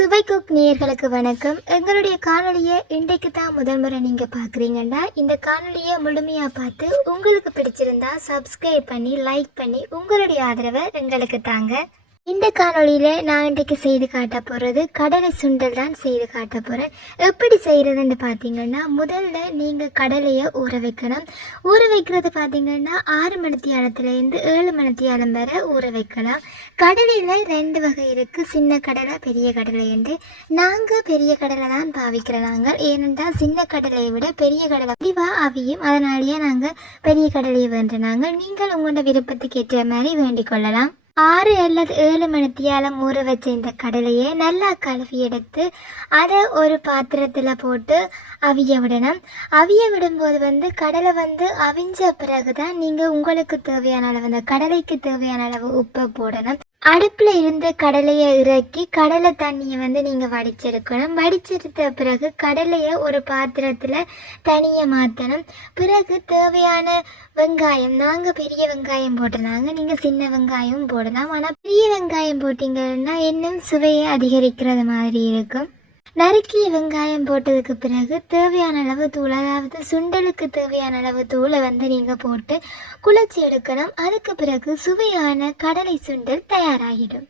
சுவை குக் நேயர்களுக்கு வணக்கம். எங்களுடைய காணொலியை இன்றைக்கு தான் முதல் முறை நீங்கள் பார்க்குறீங்கன்னா இந்த காணொலியை முழுமையாக பார்த்து உங்களுக்கு பிடிச்சிருந்தா சப்ஸ்கிரைப் பண்ணி லைக் பண்ணி உங்களுடைய ஆதரவை எங்களுக்கு தாங்க. இந்த காணொலியில் நான் இன்றைக்கு செய்து காட்ட போகிறது கடலை சுண்டல் தான் செய்து காட்ட போகிறேன். எப்படி செய்கிறதுன்னு பார்த்தீங்கன்னா, முதல்ல நீங்கள் கடலையை ஊற வைக்கணும். ஊற வைக்கிறது பார்த்தீங்கன்னா 6 மணித்தியாலத்துலேருந்து 7 மணித்தியாலம் வரை ஊற வைக்கலாம். கடலையில் 2 வகை இருக்குது, சின்ன கடலை பெரிய கடலை என்று. நாங்கள் பெரிய கடலை தான் பாவிக்கிறோம். நாங்கள் ஏனென்றால் சின்ன கடலையை விட பெரிய கடலை வடிவாக அவியும், அதனாலேயே நாங்கள் பெரிய கடலையை வேண்டுனாங்க. நீங்கள் உங்களோட விருப்பத்துக்கு ஏற்ற மாதிரி வேண்டிக் கொள்ளலாம். 6 அல்லது 7 மணித்தியாலம் ஊற வச்ச இந்த கடலையை நல்லா கழுவி எடுத்து அதை ஒரு பாத்திரத்தில் போட்டு அவிய விடணும். அவிய விடும்போது கடலை அவிஞ்ச பிறகு தான் நீங்கள் உங்களுக்கு தேவையான அளவு, அந்த கடலைக்கு தேவையான அளவு உப்பை போடணும். அடுப்பில் இருந்து கடலையை இறக்கி கடலை தண்ணியை நீங்கள் வடிச்செடுக்கணும். வடிச்செடுத்த பிறகு கடலையை ஒரு பாத்திரத்தில் தனியாக மாற்றணும். பிறகு தேவையான வெங்காயம், நாங்கள் பெரிய வெங்காயம் போட்டோம், நீங்கள் சின்ன வெங்காயம் போடலாம். ஆனால் பெரிய வெங்காயம் போட்டிங்கன்னா இன்னும் சுவையை அதிகரிக்கிறது மாதிரி இருக்கும். நறுக்கிய வெங்காயம் போட்டதுக்கு பிறகு தேவையான அளவு தூள், அதாவது சுண்டலுக்கு தேவையான அளவு தூளை நீங்கள் போட்டு குழச்சி எடுக்கணும். அதுக்கு பிறகு சுவையான கடலை சுண்டல் தயாராகிடும்.